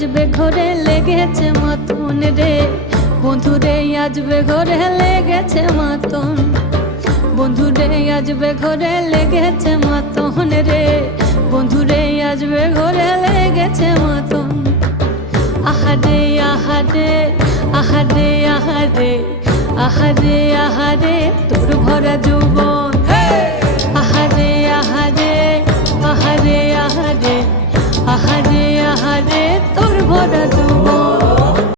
আজবে ঘরে লেগেছে মতন রে, বন্ধুরে আজবে ঘরে লেগেছে মতন, বন্ধুরে আজবে ঘরে লেগেছে মতন রে, বন্ধুরে আজবে ঘরে লেগেছে মতন। আহারে আহারে আহারে আহারে আহারে আহারে তোর ভরা যৌবন।